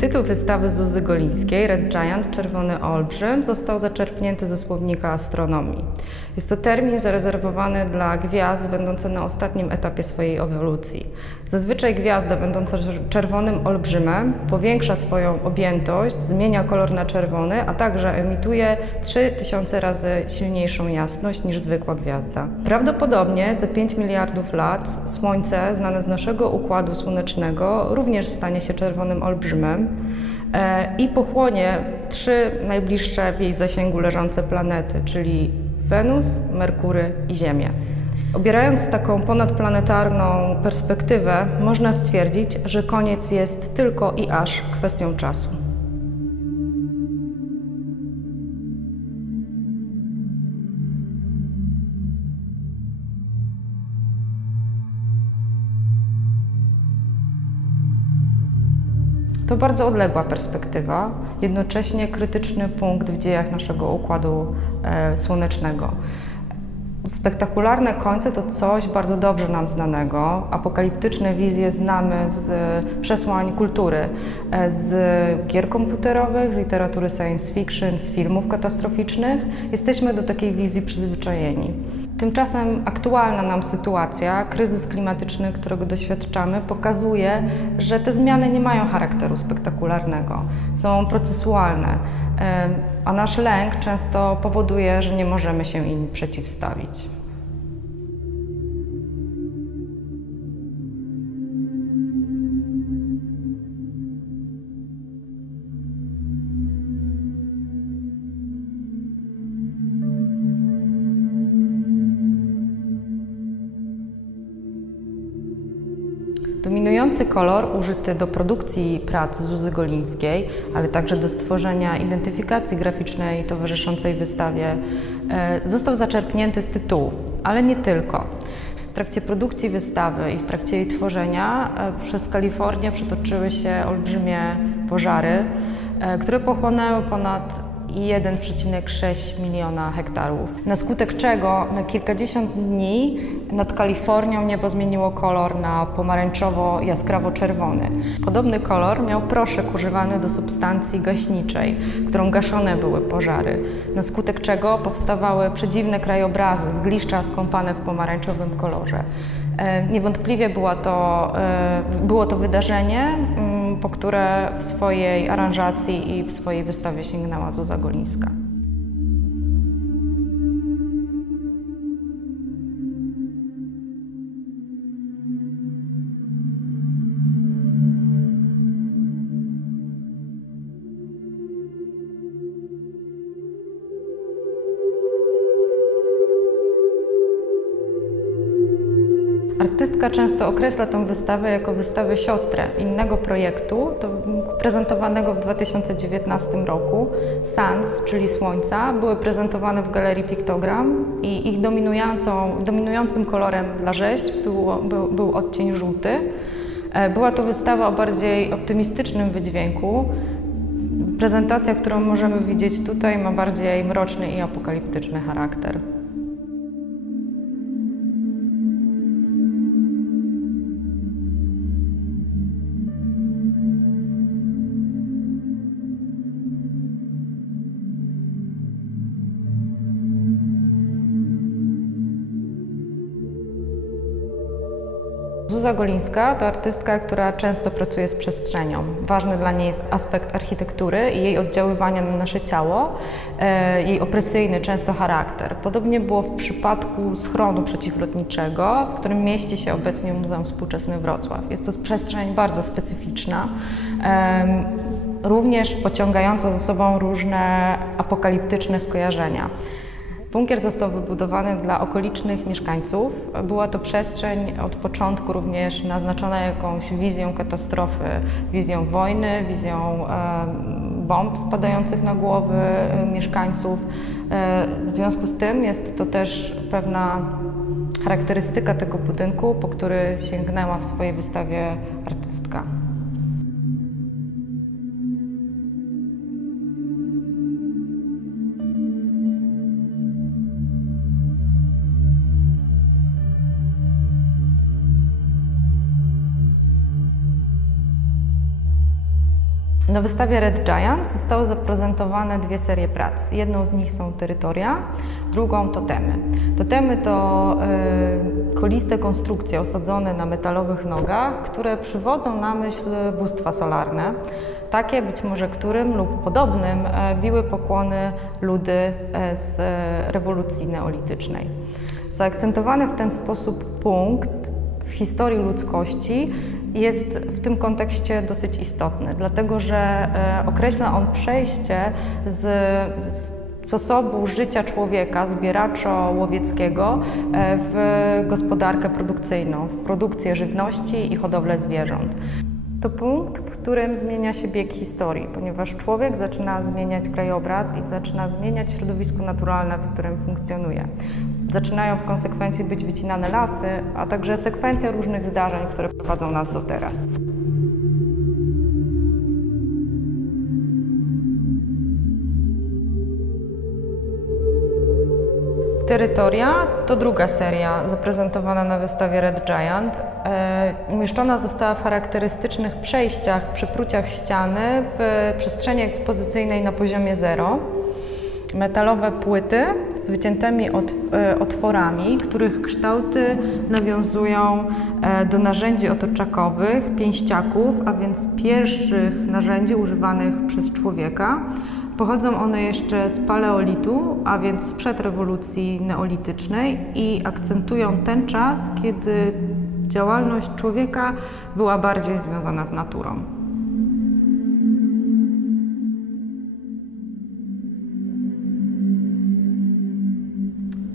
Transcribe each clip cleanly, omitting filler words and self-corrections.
Tytuł wystawy Zuzy Golińskiej, Red Giant, Czerwony Olbrzym, został zaczerpnięty ze słownika astronomii. Jest to termin zarezerwowany dla gwiazd będące na ostatnim etapie swojej ewolucji. Zazwyczaj gwiazda będąca czerwonym olbrzymem powiększa swoją objętość, zmienia kolor na czerwony, a także emituje 3000 razy silniejszą jasność niż zwykła gwiazda. Prawdopodobnie za 5 miliardów lat Słońce, znane z naszego Układu Słonecznego, również stanie się czerwonym olbrzymem i pochłonie 3 najbliższe w jej zasięgu leżące planety, czyli Wenus, Merkury i Ziemię. Obierając taką ponadplanetarną perspektywę, można stwierdzić, że koniec jest tylko i aż kwestią czasu. To bardzo odległa perspektywa, jednocześnie krytyczny punkt w dziejach naszego Układu Słonecznego. Spektakularne końce to coś bardzo dobrze nam znanego. Apokaliptyczne wizje znamy z przesłań kultury, z gier komputerowych, z literatury science fiction, z filmów katastroficznych. Jesteśmy do takiej wizji przyzwyczajeni. Tymczasem aktualna nam sytuacja, kryzys klimatyczny, którego doświadczamy, pokazuje, że te zmiany nie mają charakteru spektakularnego, są procesualne, a nasz lęk często powoduje, że nie możemy się im przeciwstawić. Dominujący kolor użyty do produkcji prac Zuzy Golińskiej, ale także do stworzenia identyfikacji graficznej towarzyszącej wystawie, został zaczerpnięty z tytułu, ale nie tylko. W trakcie produkcji wystawy i w trakcie jej tworzenia przez Kalifornię przetoczyły się olbrzymie pożary, które pochłonęły ponad 1,6 miliona hektarów. Na skutek czego na kilkadziesiąt dni nad Kalifornią niebo zmieniło kolor na pomarańczowo-jaskrawo-czerwony. Podobny kolor miał proszek używany do substancji gaśniczej, którą gaszone były pożary, na skutek czego powstawały przedziwne krajobrazy, zgliszcza skąpane w pomarańczowym kolorze. Niewątpliwie było to wydarzenie, po które w swojej aranżacji i w swojej wystawie sięgnęła Zuza Golińska. Artystka często określa tę wystawę jako wystawę siostrę innego projektu, prezentowanego w 2019 roku. Suns, czyli Słońca, były prezentowane w Galerii Piktogram i ich dominującym kolorem dla rzeźb był odcień żółty. Była to wystawa o bardziej optymistycznym wydźwięku. Prezentacja, którą możemy widzieć tutaj, ma bardziej mroczny i apokaliptyczny charakter. Zuza Golińska to artystka, która często pracuje z przestrzenią. Ważny dla niej jest aspekt architektury i jej oddziaływania na nasze ciało, jej opresyjny często charakter. Podobnie było w przypadku schronu przeciwlotniczego, w którym mieści się obecnie Muzeum Współczesny Wrocław. Jest to przestrzeń bardzo specyficzna, również pociągająca za sobą różne apokaliptyczne skojarzenia. Bunkier został wybudowany dla okolicznych mieszkańców. Była to przestrzeń od początku również naznaczona jakąś wizją katastrofy, wizją wojny, wizją bomb spadających na głowy mieszkańców. W związku z tym jest to też pewna charakterystyka tego budynku, po który sięgnęła w swojej wystawie artystka. Na wystawie Red Giant zostały zaprezentowane dwie serie prac. Jedną z nich są terytoria, drugą totemy. Totemy to koliste konstrukcje osadzone na metalowych nogach, które przywodzą na myśl bóstwa solarne. Takie, być może którym lub podobnym, biły pokłony ludy z rewolucji neolitycznej. Zaakcentowany w ten sposób punkt w historii ludzkości jest w tym kontekście dosyć istotny, dlatego że określa on przejście z sposobu życia człowieka, zbieraczo-łowieckiego, w gospodarkę produkcyjną, w produkcję żywności i hodowlę zwierząt. To punkt, w którym zmienia się bieg historii, ponieważ człowiek zaczyna zmieniać krajobraz i zaczyna zmieniać środowisko naturalne, w którym funkcjonuje. Zaczynają w konsekwencji być wycinane lasy, a także sekwencja różnych zdarzeń, które prowadzą nas do teraz. Terytoria to druga seria zaprezentowana na wystawie Red Giant. Umieszczona została w charakterystycznych przejściach, przepruciach ściany w przestrzeni ekspozycyjnej na poziomie 0. Metalowe płyty z wyciętymi otworami, których kształty nawiązują do narzędzi otoczakowych, pięściaków, a więc pierwszych narzędzi używanych przez człowieka. Pochodzą one jeszcze z paleolitu, a więc sprzed rewolucji neolitycznej i akcentują ten czas, kiedy działalność człowieka była bardziej związana z naturą.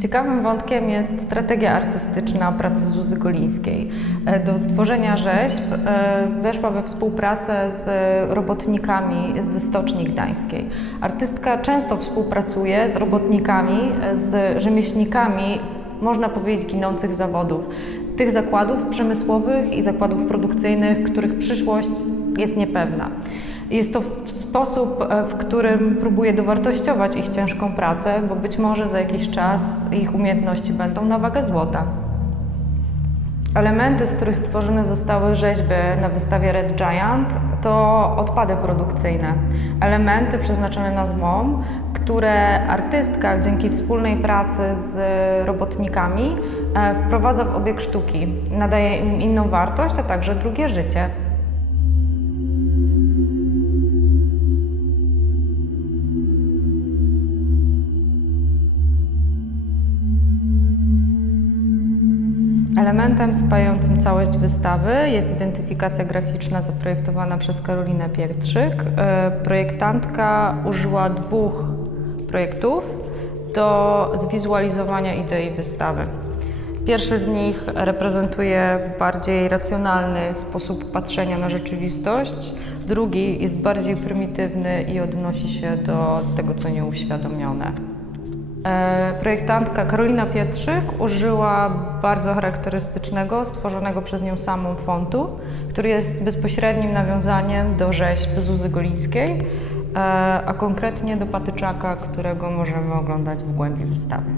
Ciekawym wątkiem jest strategia artystyczna pracy Zuzy Golińskiej. Do stworzenia rzeźb weszła we współpracę z robotnikami ze Stoczni Gdańskiej. Artystka często współpracuje z robotnikami, z rzemieślnikami, można powiedzieć, ginących zawodów. Tych zakładów przemysłowych i zakładów produkcyjnych, których przyszłość jest niepewna. Jest to sposób, w którym próbuje dowartościować ich ciężką pracę, bo być może za jakiś czas ich umiejętności będą na wagę złota. Elementy, z których stworzone zostały rzeźby na wystawie Red Giant, to odpady produkcyjne. Elementy przeznaczone na złom, które artystka dzięki wspólnej pracy z robotnikami wprowadza w obieg sztuki. Nadaje im inną wartość, a także drugie życie. Elementem spajającym całość wystawy jest identyfikacja graficzna zaprojektowana przez Karolinę Pietrzyk. Projektantka użyła dwóch projektów do zwizualizowania idei wystawy. Pierwszy z nich reprezentuje bardziej racjonalny sposób patrzenia na rzeczywistość, drugi jest bardziej prymitywny i odnosi się do tego, co nieuświadomione. Projektantka Karolina Pietrzyk użyła bardzo charakterystycznego, stworzonego przez nią samą fontu, który jest bezpośrednim nawiązaniem do rzeźb Zuzy Golińskiej, a konkretnie do patyczaka, którego możemy oglądać w głębi wystawy.